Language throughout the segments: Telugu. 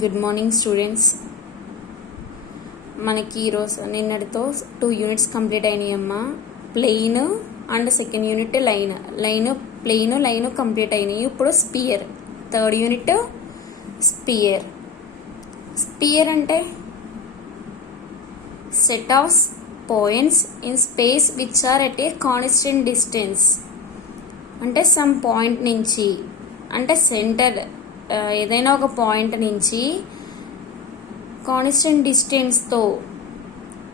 Good morning students. మనకి ఈరోజు నిన్నటితో 2 యూనిట్స్ కంప్లీట్ అయినాయమ్మా. Plane and second unit line complete అయినాయి. ఇప్పుడు sphere, third unit sphere. Sphere అంటే set of points in space which are at a constant distance. అంటే సమ్ పాయింట్ నుంచి, అంటే సెంటర్ ఏదైనా ఒక పాయింట్ నుంచి కాన్స్టెంట్ డిస్టెన్స్తో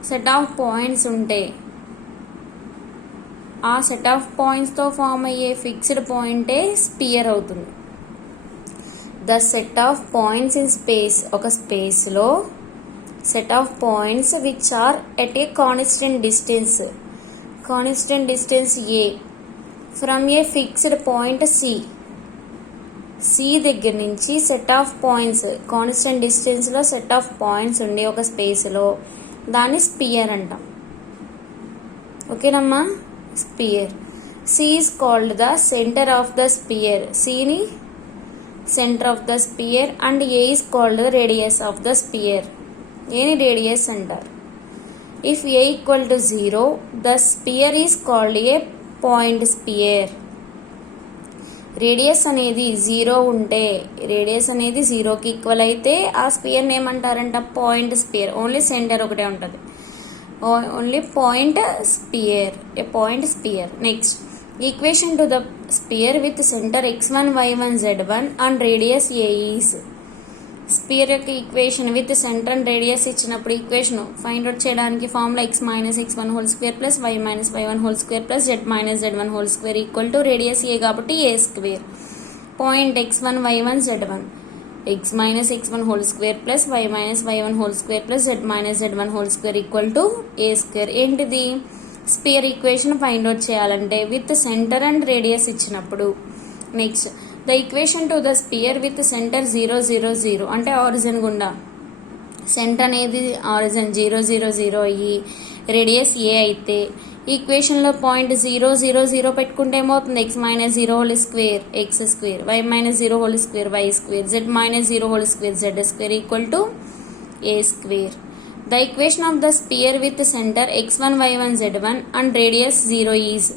సెట్ ఆఫ్ పాయింట్స్ ఉంటే ఆ సెట్ ఆఫ్ పాయింట్స్తో ఫామ్ అయ్యే ఫిక్స్డ్ పాయింటే స్పియర్ అవుతుంది. The set of points in space, ఒక స్పేస్లో set of points which are at a constant distance a from a fixed point C దగ్గర నుంచి సెట్ ఆఫ్ పాయింట్స్, కాన్స్టెంట్ డిస్టెన్స్లో సెట్ ఆఫ్ పాయింట్స్ ఉండి ఒక స్పేస్లో, దాన్ని స్పియర్ అంటాం. ఓకేనమ్మా, sphere. C is called the centre of the sphere. సిని centre of the sphere and a is called the radius of the sphere. ఏని రేడియస్ అంటారు. If a equal to 0 the sphere is called a point sphere. Radius అనేది 0 ఉంటే, రేడియస్ అనేది 0కి ఈక్వల్ అయితే ఆ స్పియర్ని ఏమంటారంట? Point sphere. ఓన్లీ సెంటర్ ఒకటే ఉంటుంది, only point sphere, a point sphere. Next, equation to the sphere with centre x1 y1 z1 and radius a is. Sphere యొక్క equation with centre and radius ఇచ్చినప్పుడు ఈక్వేషన్ ఫైండ్ అవుట్ చేయడానికి formula x - x1 whole square plus y - y1 whole square plus z - z1 whole square equal to radius a కాబట్టి ఏ square. Point x1 y1 z1 x - x1 whole square plus y - y1 whole square plus z - z1 whole square equal to A square. ఏంటిది? స్పియర్ ఈక్వేషన్ ఫైండ్ అవుట్ చేయాలంటే విత్ సెంటర్ అండ్ రేడియస్ ఇచ్చినప్పుడు. Next, the equation to the sphere with centre 0 0 0 అంటే ఆరిజిన్ గుండా సెంటర్ అనేది ఆరిజిన్ 0 0 0 అయ్యి రేడియస్ ఏ అయితే ఈక్వేషన్లో పాయింట్ 0 0 0 పెట్టుకుంటే ఏమవుతుంది? x - 0 whole square x square, y - 0 whole square y square, z - 0 whole square z square equal to A square. The equation of the sphere with centre x1 y1 z1 and radius 0 is.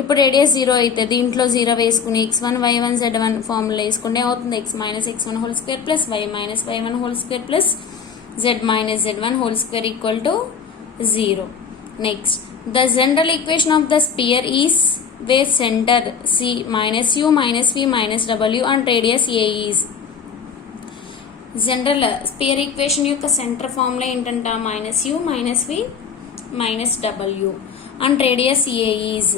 ఇప్పుడు రేడియస్ 0 అయితే దీంట్లో 0 వేసుకుని x1 y1 z1 ఫార్ములా వేసుకుంటే అవుతుంది x - x1 whole square plus y - y1 whole square plus z - z1 whole square equal to 0. Next, the general equation of the sphere is where centre c - u - v - w and radius a is. General sphere equation యొక్క సెంటర్ ఫార్ములా ఏంటంట? -u - v - w and radius a is.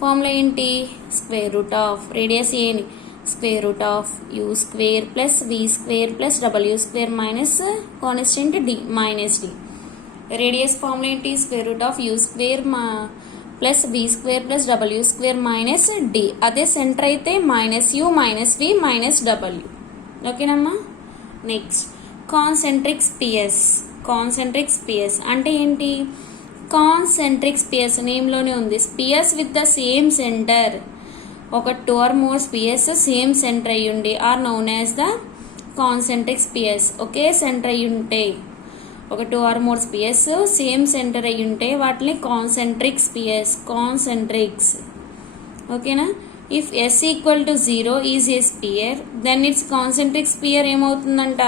Formula ఏంటి? స్క్వేర్ రూట్ ఆఫ్ రేడియస్ ఏని square root of u square plus v square plus డబ్ల్యూ square minus constant d minus d. Radius formula ఏంటి? Square root of u square plus v square plus డబ్ల్యూ స్క్వేర్ మైనస్ డి. అదే సెంటర్ అయితే -u - v - w. ఓకేనమ్మా. నెక్స్ట్, కాన్సెంట్రిక్ స్పియర్స్ అంటే ఏంటి? కాన్సెంట్రిక్ స్పియర్స్ నేమ్లోనే ఉంది. Spheres with the same centre, ఒక 2 or more spheres same centre అయ్యి ఉండి are known as the concentric spheres. ఒకే సెంటర్ అయ్యి ఉంటే, ఒక 2 or more spheres same centre అయ్యి ఉంటే వాటిని కాన్సెంట్రిక్ స్పియర్స్, కాన్సెంట్రిక్స్. ఓకేనా? If s equal to 0 is a sphere then it's concentric sphere ఏమవుతుందంట?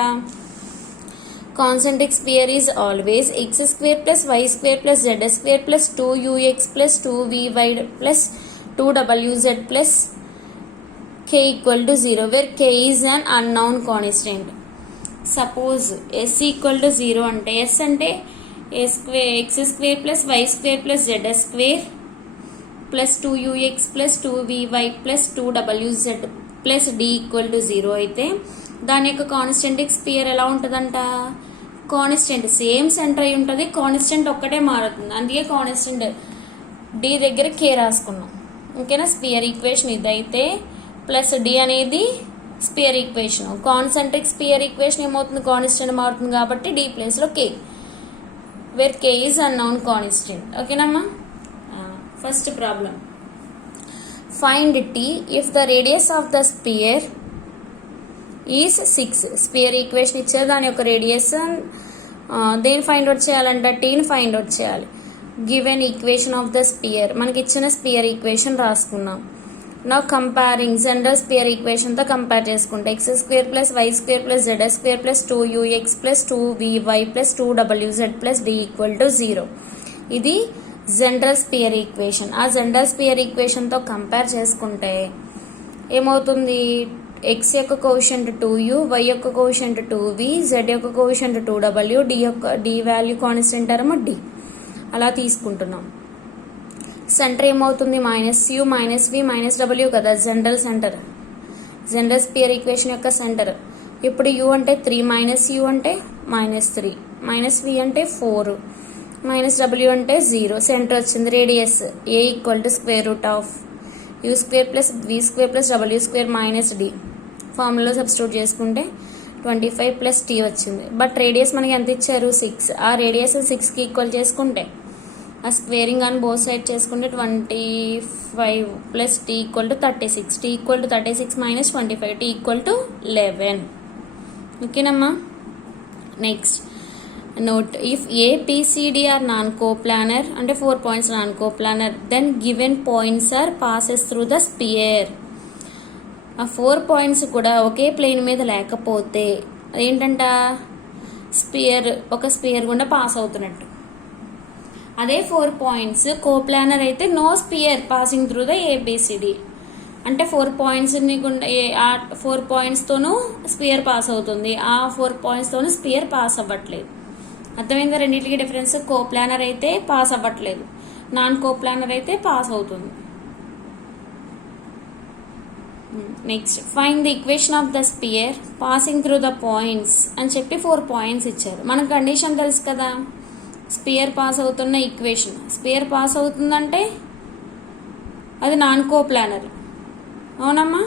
Concentric sphere is always x square plus y square plus z square plus 2ux plus 2vy plus 2wz plus k equal to 0 where k is an unknown constant. Suppose s equal to 0 అంటే s అంటే x square plus y square plus z square plus 2ux plus 2vy plus 2wz plus d equal to 0 అయితే దాని యొక్క కాన్స్టెంటిక్ స్పియర్ ఎలా ఉంటుందంట? కాన్స్టెంట్ సేమ్ సెంటర్ అయి ఉంటుంది, కాన్స్టెంట్ ఒక్కటే మారుతుంది, అందుకే కాన్స్టెంట్ డి దగ్గర కే రాసుకున్నాం. ఓకేనా? స్పియర్ ఈక్వేషన్ ఇదైతే ప్లస్ డి అనేది sphere equation. Concentric sphere equation ఏమవుతుంది? కాన్స్టెంట్ మారుతుంది కాబట్టి డి ప్లేస్లో k, where k is unknown constant. ఓకేనమ్మా. First problem, find t if the radius of the sphere is 6. Sphere equation ఇచ్చారు, దాని యొక్క రేడియస్ దేని ఫైండ్ అవుట్ చేయాలంటే టీని ఫైండ్ అవుట్ చేయాలి. Given equation of the sphere, మనకి ఇచ్చిన స్పియర్ ఈక్వేషన్ రాసుకున్నాం. నా కంపేరింగ్ జనరల్ స్పియర్ ఈక్వేషన్తో కంపేర్ చేసుకుంటే x² + y² + z² + 2ux + 2vy + 2wz + d = 0. ఇది జనరల్ స్పియర్ ఈక్వేషన్. ఆ జనరల్ స్పియర్ ఈక్వేషన్తో కంపేర్ చేసుకుంటే ఏమవుతుంది, x యొక్క కోషంట్ 2u, y యొక్క కోషంట్ 2v, z యొక్క quotient 2w, d value constant term d అలా తీసుకుంటున్నాం. సెంటర్ ఏమవుతుంది, -u -v -w కదా general centre, general sphere equation యొక్క సెంటర్. ఇప్పుడు u అంటే 3 -u అంటే -3, -v అంటే 4, -w అంటే 0. సెంటర్ వచ్చింది. Radius a = u² + v² + w² - d. ఫార్ములాలో సబ్స్టిట్యూట్ చేసుకుంటే 25 + t వచ్చింది. బట్ రేడియస్ మనకి ఎంత ఇచ్చారు, 6. ఆ రేడియస్ 6కి ఈక్వల్ చేసుకుంటే ఆ స్క్వేరింగ్ అని బోత్ సైడ్ చేసుకుంటే 25 + t = 36. t = 36 - 25, t = 11. ఓకేనమ్మా. Next note, if ABCD are non coplanar అంటే 4 points non coplanar, then given points are passes through the sphere. ఆ 4 పాయింట్స్ కూడా ఒకే ప్లేన్ మీద లేకపోతే ఏంటంట, ఒక స్పియర్ గుండా పాస్ అవుతున్నట్టు. అదే 4 పాయింట్స్ కోప్లానర్ అయితే no sphere passing through the ABCD అంటే 4 పాయింట్స్ని గుండా ఆ 4 పాయింట్స్తోనూ స్పియర్ పాస్ అవుతుంది, ఆ 4 పాయింట్స్తోనూ స్పియర్ పాస్ అవ్వట్లేదు. అర్థమైందా రెండింటికి డిఫరెన్స్? కోప్లానర్ అయితే పాస్ అవ్వట్లేదు, నాన్ కోప్లానర్ అయితే పాస్ అవుతుంది. Next, find the equation of the sphere passing through the points అని చెప్పి 4 పాయింట్స్ ఇచ్చారు. మనకు కండిషన్ తెలుసు కదా, స్పియర్ పాస్ అవుతున్న ఈక్వేషన్. స్పియర్ పాస్ అవుతుందంటే అది నాన్ కోప్లానర్, అవునమ్మా.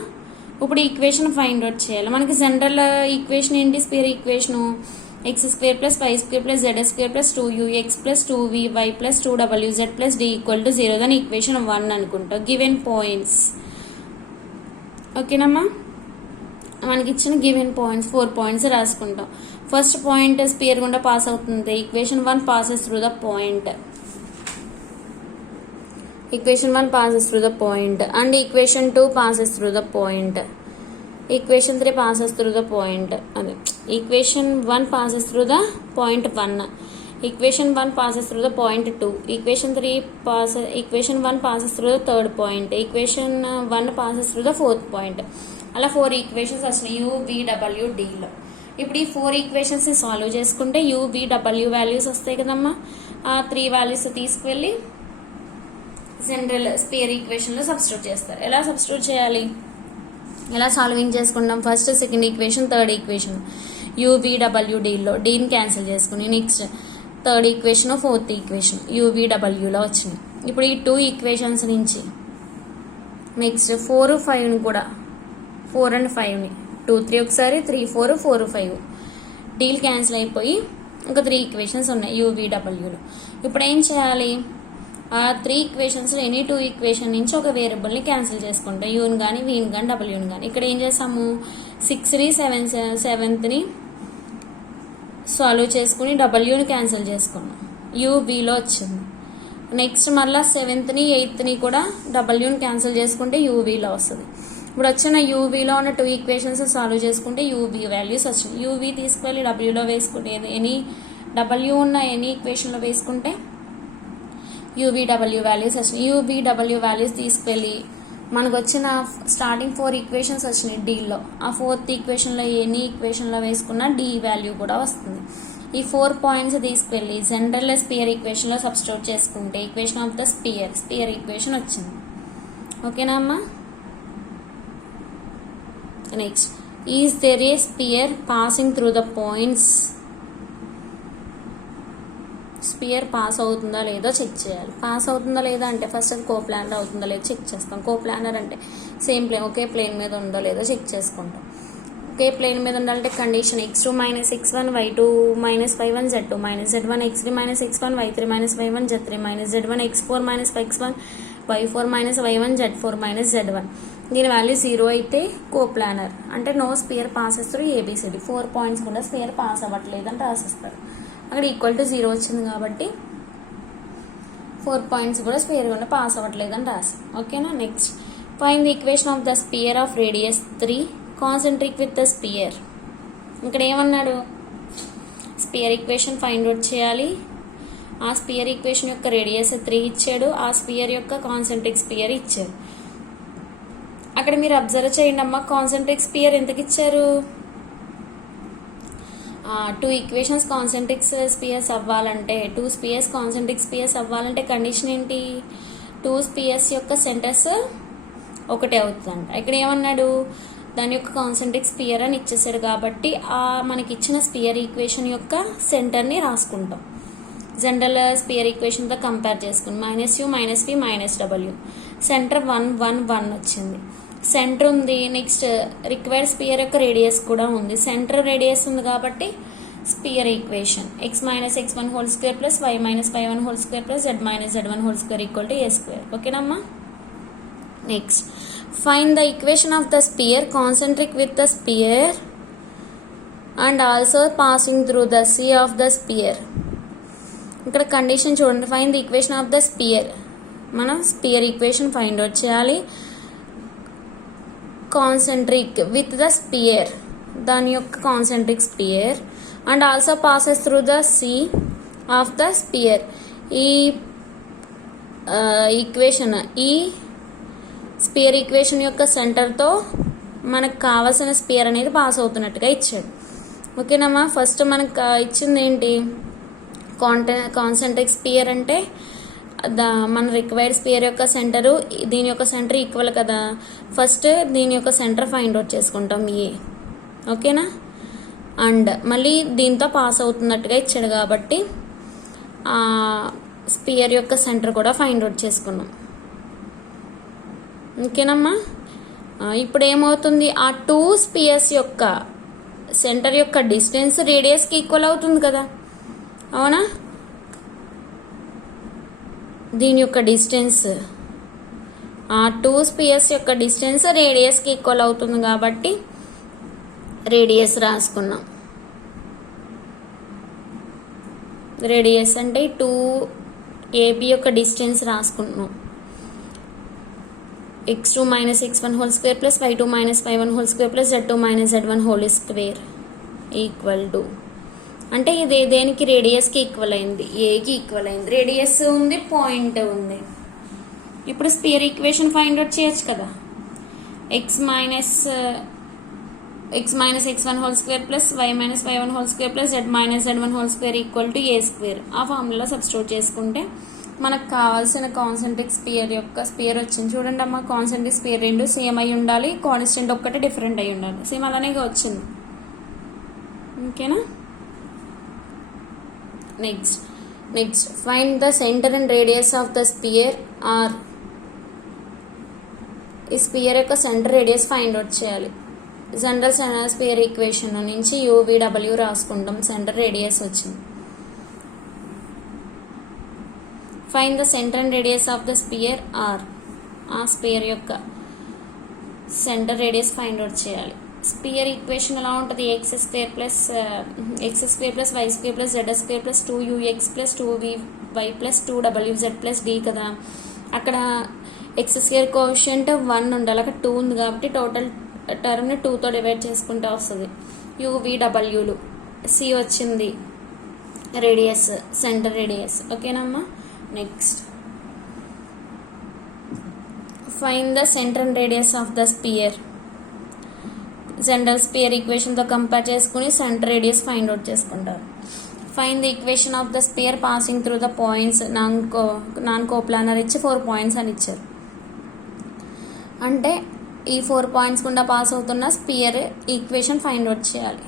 ఇప్పుడు ఈక్వేషన్ ఫైండ్ అవుట్ చేయాలి. మనకి జనరల్ ఈక్వేషన్ ఏంటి, spear equation x² + y² + z² + 2ux + 2vy + 2wz + d = 0. దాని ఈక్వేషన్ 1 అనుకుంటా. గివెన్ పాయింట్స్, ఓకేనమ్మా. మనకి ఇచ్చిన గివెన్ పాయింట్స్ 4 పాయింట్స్ రాసుకుంటాం. ఫస్ట్ పాయింట్ స్పియర్ గుండా పాస్ అవుతుంది, equation 1 passes through the point, equation 1 passes through the point, and equation 2 passes through the point, equation 3 passes through the point. అదే equation 1 passes through the point 1, equation 1 passes through the point 2, equation 1 passes through the third point, equation 1 passes through the fourth point. అలా 4 ఈక్వేషన్స్ వచ్చినాయి u, v, w, dలో. ఇప్పుడు ఈ 4 ఈక్వేషన్స్ని సాల్వ్ చేసుకుంటే u, v, w వాల్యూస్ వస్తాయి కదమ్మా. ఆ 3 వాల్యూస్ తీసుకువెళ్ళి జనరల్ స్పియర్ ఈక్వేషన్లో సబ్స్టిట్యూట్ చేస్తారు. ఎలా సబ్స్టిట్యూట్ చేయాలి, ఎలా సాల్వింగ్ చేసుకుంటాం, first second equation, third equation u, v, w, dలో డీని క్యాన్సిల్ చేసుకుని, next third equation, fourth equation u, v, wలో వచ్చినాయి. ఇప్పుడు ఈ 2 ఈక్వేషన్స్ నుంచి నెక్స్ట్ 4, 5ని కూడా 4 and 5ని 2, 3 ఒకసారి, 3, 4, 4, 5 డీల్ క్యాన్సిల్ అయిపోయి ఇంకా 3 ఈక్వేషన్స్ ఉన్నాయి u, v, wలో. ఇప్పుడు ఏం చేయాలి, ఆ 3 ఈక్వేషన్స్లో ఎనీ 2 ఈక్వేషన్ నుంచి ఒక వేరియబుల్ని క్యాన్సిల్ చేసుకుంటాం, యూని కానీ వీని కానీ డబ్ల్యూని కానీ. ఇక్కడ ఏం చేస్తాము, 6ని 7ని సాల్వ్ చేసుకుని డబ్ల్యూని క్యాన్సిల్ చేసుకున్నాం, u, vలో వచ్చింది. నెక్స్ట్ మళ్ళీ 7ని 8ని కూడా డబ్ల్యూని క్యాన్సిల్ చేసుకుంటే u, vలో వస్తుంది. ఇప్పుడు వచ్చిన u, vలో ఉన్న 2 ఈక్వేషన్స్ సాల్వ్ చేసుకుంటే u, v వాల్యూస్ వచ్చినాయి. u, v తీసుకువెళ్ళి డబ్ల్యూలో వేసుకుంటే ఎనీ డబ్ల్యూ ఉన్న ఎనీ ఈక్వేషన్లో వేసుకుంటే u, v, w వాల్యూస్ వచ్చినాయి. u, v, w వాల్యూస్ తీసుకెళ్ళి మనకు వచ్చిన స్టార్టింగ్ 4 ఈక్వేషన్స్ వచ్చినాయి డీల్లో. ఆ 4th ఈక్వేషన్లో ఎనీ ఈక్వేషన్లో వేసుకున్న d వాల్యూ కూడా వస్తుంది. ఈ 4 పాయింట్స్ తీసుకెళ్ళి జనరల్ స్పియర్ ఈక్వేషన్లో సబ్స్టిట్యూట్ చేసుకుంటే equation of the sphere equation వచ్చింది. ఓకేనా అమ్మా. Next, is there a sphere passing through the points. Sphere pass అవుతుందా లేదో చెక్ చేయాలి. పాస్ అవుతుందా లేదా అంటే ఫస్ట్ అది కోప్లానర్ అవుతుందా లేదో చెక్ చేస్తాం. కోప్లానర్ అంటే సేమ్ ప్లేన్, ఒకే ప్లేన్ మీద ఉందో లేదో చెక్ చేసుకుంటాం. ఒకే ప్లేన్ మీద ఉండాలంటే condition x2 - x1 y2 - y1 z2 - z1 x3 - x1 y3 - y1 z3 - z1 x4 - x1 y4 - y1 z4 - z1. దీని వాల్యూ 0 అయితే కోప్లానర్, అంటే no sphere passes through A B C D. 4 points కూడా స్పియర్ పాస్ అవ్వట్లేదు అని రాసిస్తారు. అక్కడ ఈక్వల్ టు 0 వచ్చింది కాబట్టి 4 పాయింట్స్ కూడా స్పియర్ కూడా పాస్ అవ్వట్లేదు అని రాసి. ఓకేనా. Next, find the equation of the spear of radius 3 concentric with the sphere. ఇక్కడ ఏమన్నాడు, స్పియర్ ఈక్వేషన్ ఫైండ్ అవుట్ చేయాలి. ఆ స్పియర్ ఈక్వేషన్ యొక్క రేడియస్ 3 ఇచ్చాడు, ఆ స్పియర్ యొక్క కాన్సెంట్రిక్ స్పియర్ ఇచ్చాడు. అక్కడ మీరు అబ్జర్వ్ చేయండి అమ్మా, కాన్సెంట్రిక్ స్పియర్ ఎంతకి ఇచ్చారు, 2 ఈక్వేషన్స్ కాన్సెంట్రిక్ స్పియర్స్ అవ్వాలంటే, 2 స్పియర్స్ కాన్సెంట్రిక్ స్పియర్స్ అవ్వాలంటే కండిషన్ ఏంటి, 2 స్పియర్స్ యొక్క సెంటర్స్ ఒకటే అవుతుందంట. ఇక్కడ ఏమన్నాడు, దాని యొక్క కాన్సెంట్రిక్ స్పియర్ అని ఇచ్చేసాడు కాబట్టి మనకి ఇచ్చిన స్పియర్ ఈక్వేషన్ యొక్క సెంటర్ని రాసుకుంటాం. జనరల్ స్పియర్ ఈక్వేషన్తో కంపేర్ చేసుకుని -u -v -w, సెంటర్ 1 1 1 వచ్చింది. సెంటర్ ఉంది. నెక్స్ట్ రిక్వైర్డ్ స్పియర్ యొక్క రేడియస్ కూడా ఉంది. సెంటర్ రేడియస్ ఉంది కాబట్టి sphere equation x - x1 whole square plus y - y1 whole square plus z - z1 whole square equal to a square. ఓకేనమ్మా. Next, find the equation of the sphere concentric with the sphere and also passing through the C of the sphere. ఇక్కడ కండిషన్ చూడండి, find the equation of the sphere. మనం స్పియర్ ఈక్వేషన్ ఫైండ్ అవుట్ చేయాలి. కాన్సెంట్రిక్ విత్ ద స్పియర్, దాని యొక్క concentric sphere and also passes through the C of the sphere. ఈ ఈక్వేషన్, ఈ స్పియర్ ఈక్వేషన్ యొక్క సెంటర్తో మనకు కావాల్సిన స్పియర్ అనేది పాస్ అవుతున్నట్టుగా ఇచ్చాడు. ఓకేనమ్మా. ఫస్ట్ మనకు ఇచ్చింది ఏంటి, కాన్సెంట్రిక్ స్పియర్ అంటే మన రిక్వైర్డ్ స్పియర్ యొక్క సెంటరు, దీని యొక్క సెంటర్ ఈక్వల్ కదా. ఫస్ట్ దీని యొక్క సెంటర్ ఫైండ్ అవుట్ చేసుకుంటాం ఏ. ఓకేనా. అండ్ మళ్ళీ దీంతో పాస్ అవుతున్నట్టుగా ఇచ్చాడు కాబట్టి స్పియర్ యొక్క సెంటర్ కూడా ఫైండ్ అవుట్ చేసుకున్నాం. ఓకేనమ్మా. ఇప్పుడు ఏమవుతుంది, ఆ 2 స్పియర్స్ యొక్క సెంటర్ యొక్క డిస్టెన్స్ రేడియస్కి ఈక్వల్ అవుతుంది కదా, అవునా. దీని యొక్క డిస్టెన్స్, ఆ 2 స్పియర్స్ యొక్క డిస్టెన్స్ రేడియస్కి ఈక్వల్ అవుతుంది కాబట్టి రేడియస్ రాసుకున్నాం. రేడియస్ అంటే 2 AB యొక్క డిస్టెన్స్ రాసుకుంటున్నాం. x2 - x1 whole square plus y2 - y1 whole square plus z2 - z1 whole square equal to, అంటే ఇది దేనికి, రేడియస్కి ఈక్వల్ అయింది, ఏకి ఈక్వల్ అయింది. రేడియస్ ఉంది, పాయింట్ ఉంది. ఇప్పుడు స్పియర్ ఈక్వేషన్ ఫైండ్ అవుట్ చేయొచ్చు కదా. x - x1 whole square plus y - y1 whole square plus z - z1 whole square equal to a square. ఆ ఫార్ములా సబ్స్టిట్యూట్ చేసుకుంటే మనకు కావాల్సిన కాన్సెంట్రిక్ స్పియర్ యొక్క స్పియర్ వచ్చింది. చూడండి అమ్మ, కాన్సెంట్రిక్ స్పియర్ 2 సేమ్ అయి ఉండాలి, కాన్స్టెంట్ ఒక్కటే డిఫరెంట్ అయి ఉండాలి. సేమ్ అలానే వచ్చింది. ఓకేనా. Next find the centre and radius of the sphere R. ఈ స్పియర్ యొక్క సెంటర్ రేడియస్ ఫైండ్ అవుట్ చేయాలి. జనరల్ స్పియర్ ఈక్వేషన్ నుంచి UVW రాసుకుంటాం. సెంటర్ రేడియస్ వచ్చింది. Find the centre and radius of the sphere R. ఆ స్పియర్ యొక్క సెంటర్ రేడియస్ ఫైండ్ అవుట్ చేయాలి. స్పియర్ ఈక్వేషన్ ఎలా ఉంటుంది, x square plus y square plus z square plus 2ux plus 2vy plus 2wz plus d కదా. అక్కడ x స్క్వేర్ కోఎఫిషియంట్ 1 ఉండాలి, అక్కడ 2 ఉంది కాబట్టి టోటల్ టర్మ్ని 2తో డివైడ్ చేసుకుంటే వస్తుంది. UVWలు, C వచ్చింది రేడియస్, సెంటర్ రేడియస్. ఓకేనమ్మా. Next, find the centre and radius of the sphere. General sphere ఈక్వేషన్తో కంపేర్ చేసుకుని సెంటర్ రేడియస్ ఫైండ్ అవుట్ చేసుకుంటారు. Find the equation of the sphere passing through the points. Non coplanar ఇచ్చి 4 పాయింట్స్ అని ఇచ్చారు. అంటే ఈ 4 పాయింట్స్ గుండా పాస్ అవుతున్న స్పియర్ ఈక్వేషన్ ఫైండ్ అవుట్ చేయాలి.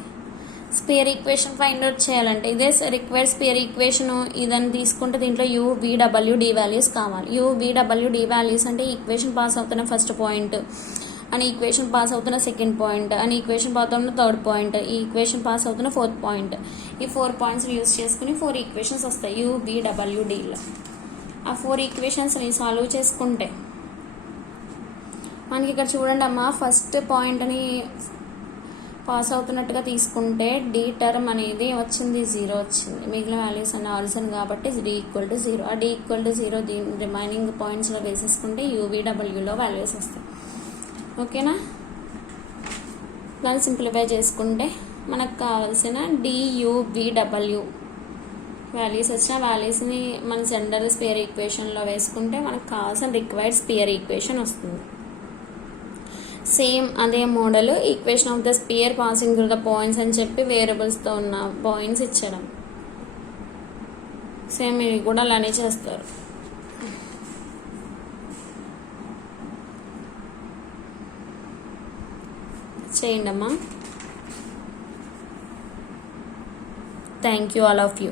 స్పియర్ ఈక్వేషన్ ఫైండ్ అవుట్ చేయాలంటే ఇదే రిక్వైర్డ్ స్పియర్ ఈక్వేషన్ ఇదని తీసుకుంటే దీంట్లో UVWD వాల్యూస్ కావాలి. UVWD వాల్యూస్ అంటే ఈక్వేషన్ పాస్ అవుతున్న ఫస్ట్ పాయింట్, అని ఈక్వేషన్ పాస్ అవుతున్న సెకండ్ పాయింట్, అని ఈక్వేషన్ పాస్ అవుతున్న థర్డ్ పాయింట్, ఈ ఈక్వేషన్ పాస్ అవుతున్న 4th పాయింట్. ఈ 4 పాయింట్స్ యూజ్ చేసుకుని 4 ఈక్వేషన్స్ వస్తాయి UVWDలో. ఆ 4 ఈక్వేషన్స్ని సాల్వ్ చేసుకుంటే మనకి ఇక్కడ చూడండి అమ్మా, ఫస్ట్ పాయింట్ని పాస్ అవుతున్నట్టుగా తీసుకుంటే డి టర్మ్ అనేది వచ్చింది 0 వచ్చింది, మిగిలిన వాల్యూస్ అన్ని ఆల్సన్ కాబట్టి డి ఈక్వల్ టు 0. ఆ డి ఈక్వల్ టు 0 దీని రిమైనింగ్ పాయింట్స్లో వేసేసుకుంటే యూవీడబ్ల్యూలో వాల్యూస్ వస్తాయి. ఓకేనా? దాన్ని సింప్లిఫై చేసుకుంటే మనకు కావాల్సిన డియూబిడబ్ల్యూ వాల్యూస్ వచ్చిన వాల్యూస్ని మన జనరల్ స్పియర్ ఈక్వేషన్లో వేసుకుంటే మనకు కావాల్సిన రిక్వైర్డ్ స్పియర్ ఈక్వేషన్ వస్తుంది. సేమ్ అదే model equation of the sphere passing through the points అని చెప్పి వేరియబుల్స్తో ఉన్న పాయింట్స్ ఇచ్చడం. సేమ్ ఇవి కూడా అలానే చేస్తారు. చేయండి అమ్మా. Thank you all of you.